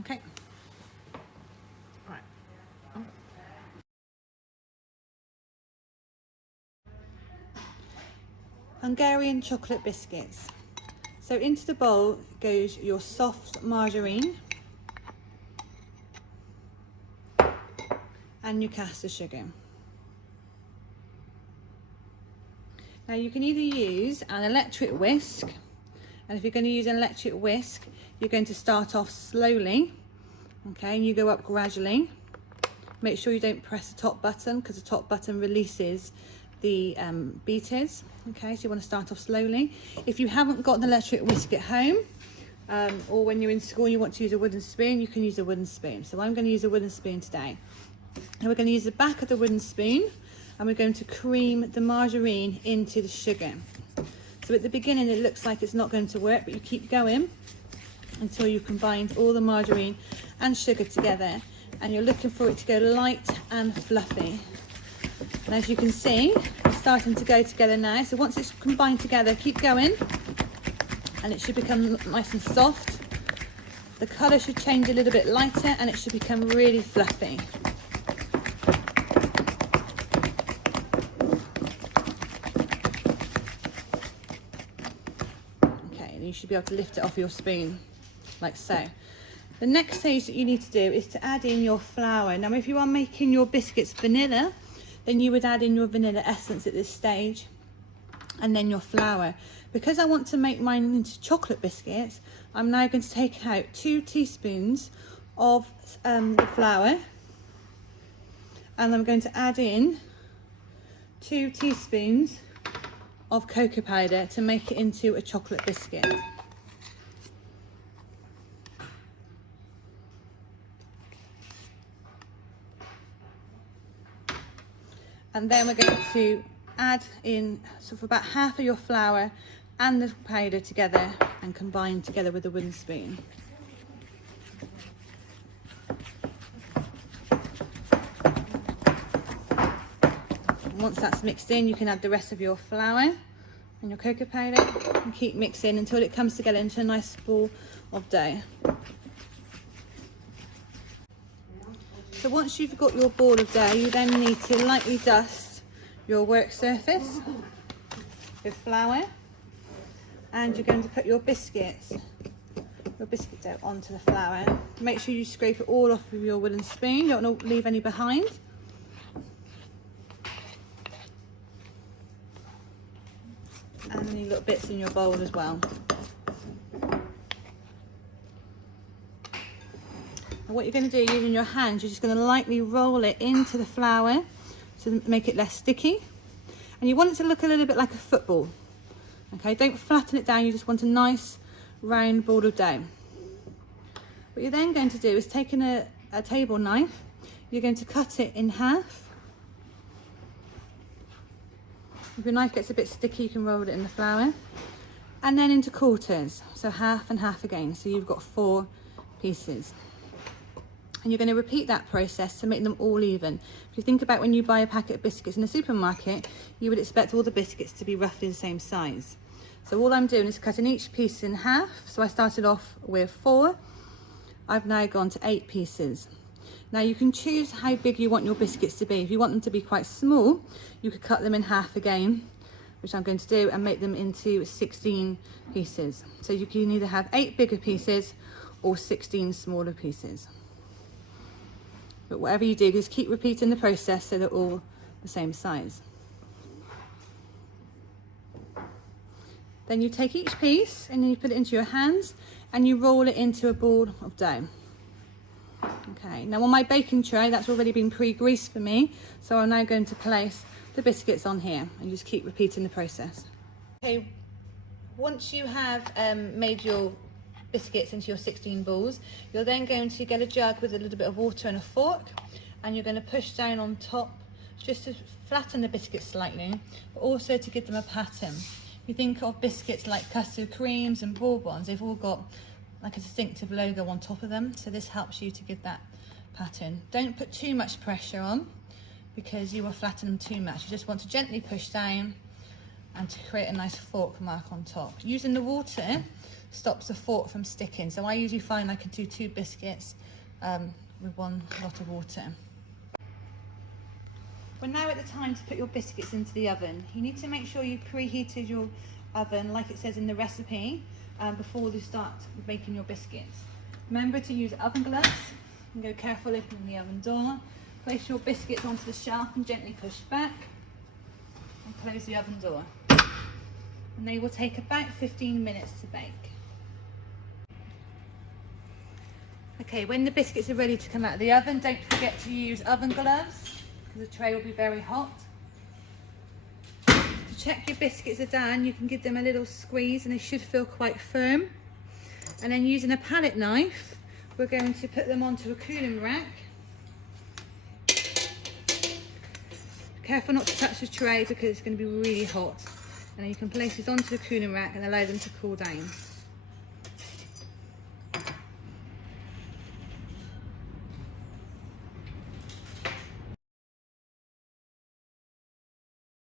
Okay. Right. Hungarian chocolate biscuits. So into the bowl goes your soft margarine and your caster sugar. Now you can either use an electric whisk, and if you're going to use an electric whisk, you're going to start off slowly, okay, and you go up gradually. Make sure you don't press the top button, because the top button releases the beaters, okay, so you want to start off slowly. If you haven't got an electric whisk at home, or when you're in school and you want to use a wooden spoon, you can use a wooden spoon. So I'm going to use a wooden spoon today. And we're going to use the back of the wooden spoon, and we're going to cream the margarine into the sugar. So at the beginning it looks like it's not going to work, but you keep going until you've combined all the margarine and sugar together, and you're looking for it to go light and fluffy. And as you can see, it's starting to go together now. So once it's combined together, keep going, and it should become nice and soft. The colour should change a little bit lighter, and it should become really fluffy. You should be able to lift it off your spoon like so. The next stage that you need to do is to add in your flour. Now if you are making your biscuits vanilla, then you would add in your vanilla essence at this stage, and then your flour. Because I want to make mine into chocolate biscuits, I'm now going to take out 2 teaspoons of the flour, and I'm going to add in 2 teaspoons of cocoa powder to make it into a chocolate biscuit. And then we're going to add in sort of about half of your flour and the powder together and combine together with a wooden spoon. Once that's mixed in, you can add the rest of your flour and your cocoa powder and keep mixing until it comes together into a nice ball of dough. So once you've got your ball of dough, you then need to lightly dust your work surface with flour, and you're going to put your biscuit dough onto the flour. Make sure you scrape it all off with your wooden spoon, you don't want to leave any behind. And any little bits in your bowl as well. And what you're going to do using your hands, you're just going to lightly roll it into the flour to make it less sticky. And you want it to look a little bit like a football. Okay, don't flatten it down, you just want a nice round ball of dough. What you're then going to do is take in a table knife, you're going to cut it in half. If your knife gets a bit sticky, you can roll it in the flour, and then into quarters, so half and half again, so you've got 4 pieces. And you're going to repeat that process to make them all even. If you think about when you buy a packet of biscuits in a supermarket, you would expect all the biscuits to be roughly the same size. So all I'm doing is cutting each piece in half. So I started off with 4, I've now gone to 8 pieces. Now you can choose how big you want your biscuits to be. If you want them to be quite small, you could cut them in half again, which I'm going to do, and make them into 16 pieces. So you can either have 8 bigger pieces or 16 smaller pieces. But whatever you do, just keep repeating the process so they're all the same size. Then you take each piece and then you put it into your hands and you roll it into a ball of dough. Okay, now on my baking tray, that's already been pre-greased for me, so I'm now going to place the biscuits on here and just keep repeating the process. Okay, once you have made your biscuits into your 16 balls, you're then going to get a jug with a little bit of water and a fork, and you're going to push down on top just to flatten the biscuits slightly, but also to give them a pattern. You think of biscuits like custard creams and bourbons, they've all got like a distinctive logo on top of them, so this helps you to give that pattern. Don't put too much pressure on because you will flatten them too much. You just want to gently push down and to create a nice fork mark on top. Using the water stops the fork from sticking, so I usually find I can do 2 biscuits with 1 lot of water. We're now at the time to put your biscuits into the oven. You need to make sure you preheated your oven like it says in the recipe before you start making your biscuits. Remember to use oven gloves and go careful opening the oven door. Place your biscuits onto the shelf and gently push back and close the oven door. And they will take about 15 minutes to bake. Okay, when the biscuits are ready to come out of the oven, don't forget to use oven gloves because the tray will be very hot. To check your biscuits are done, you can give them a little squeeze and they should feel quite firm. And then using a palette knife, we're going to put them onto a cooling rack. Careful not to touch the tray because it's going to be really hot. And then you can place this onto the cooling rack and allow them to cool down.